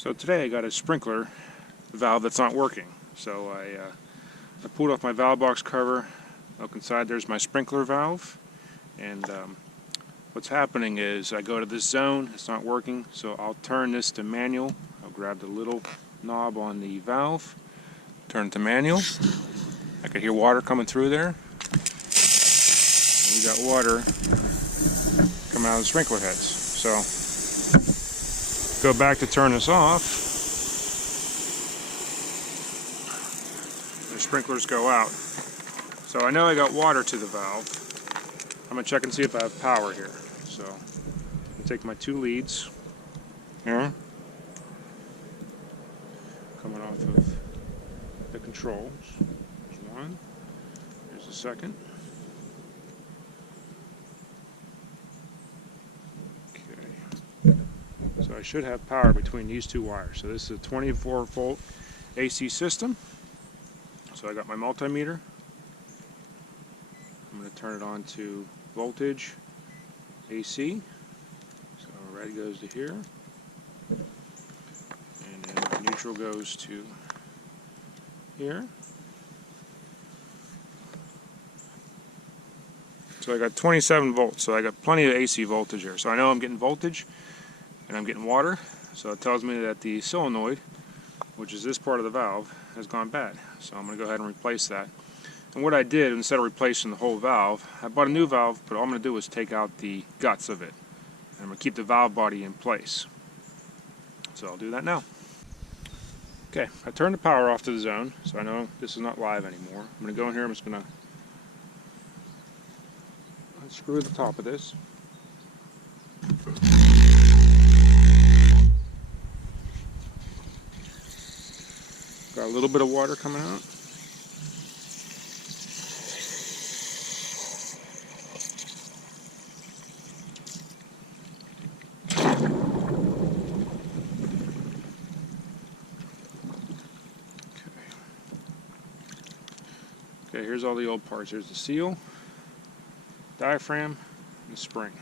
So today I got a sprinkler valve that's not working. So I pulled off my valve box cover. Look inside, there's my sprinkler valve. And what's happening is I go to this zone, it's not working, so I'll turn this to manual. I'll grab the little knob on the valve, turn it to manual. I can hear water coming through there. And we got water coming out of the sprinkler heads. So go back to turn this off. The sprinklers go out. So I know I got water to the valve. I'm going to check and see if I have power here. So I'm going to take my two leads here, coming off of the controls. There's one. There's the second. Okay. So I should have power between these two wires. So this is a 24-volt AC system. So I got my multimeter. I'm going to turn it on to voltage AC. So red goes to here. And then my neutral goes to here. So I got 27 volts. So I got plenty of AC voltage here. So I know I'm getting voltage and I'm getting water. So it tells me that the solenoid, which is this part of the valve, has gone bad. So I'm going to go ahead and replace that. And what I did, instead of replacing the whole valve, I bought a new valve, but all I'm going to do is take out the guts of it. And I'm going to keep the valve body in place. So I'll do that now. Okay, I turned the power off to the zone, so I know this is not live anymore. I'm going to go in here, I'm just going to unscrew the top of this. Got a little bit of water coming out. Okay, here's all the old parts. Here's the seal, diaphragm, and the spring.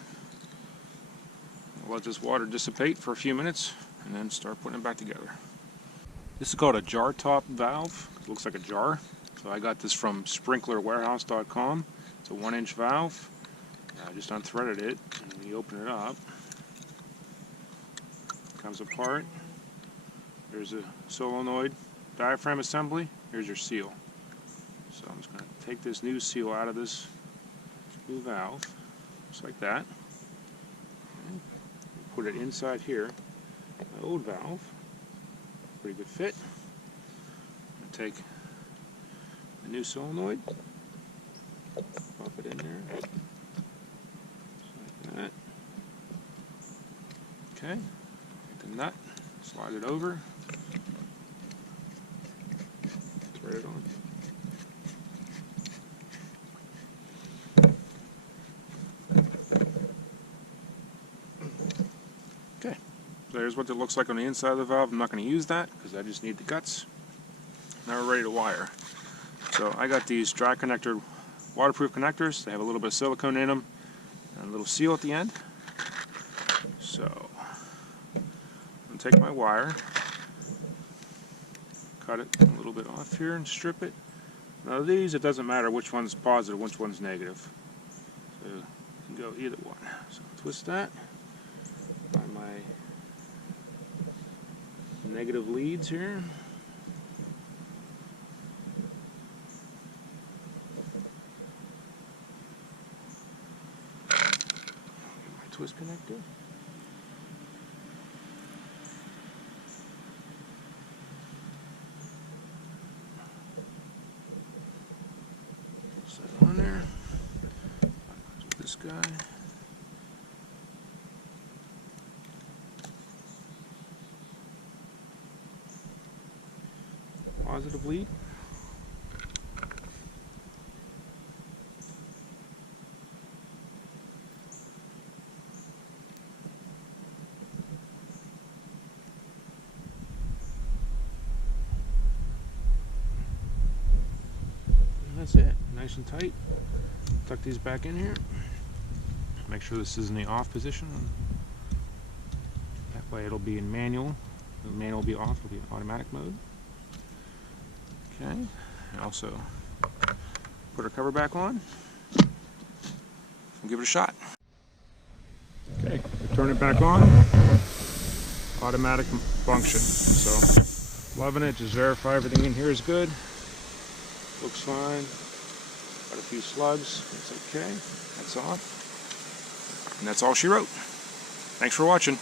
I'll let this water dissipate for a few minutes and then start putting it back together. This is called a jar top valve. It looks like a jar. So I got this from sprinklerwarehouse.com. It's a 1-inch valve. I just unthreaded it, and when you open it up, it comes apart. There's a solenoid diaphragm assembly. Here's your seal. So I'm just going to take this new seal out of this new valve, just like that. Okay. Put it inside here. My old valve. Pretty good fit. I'm going to take the new solenoid, pop it in there, just like that. Okay, take the nut, slide it over, thread it on. Okay, so here's what it looks like on the inside of the valve. I'm not going to use that because I just need the guts. Now we're ready to wire. So I got these dry connector waterproof connectors. They have a little bit of silicone in them and a little seal at the end. So I'm going to take my wire, cut it a little bit off here and strip it. Now these, it doesn't matter which one's positive, which one's negative. So you can go either one. So twist that. Find my negative leads here. My twist connector. Set it on there. This guy. Positive lead. And that's it. Nice and tight. Tuck these back in here. Make sure this is in the off position. That way it'll be in manual The manual will be off, it'll be in automatic mode. Okay, and also put our cover back on and give it a shot. Okay, turn it back on. Automatic function. So, loving it. Just verify everything in here is good. Looks fine. Got a few slugs. It's okay. That's off. And that's all she wrote. Thanks for watching.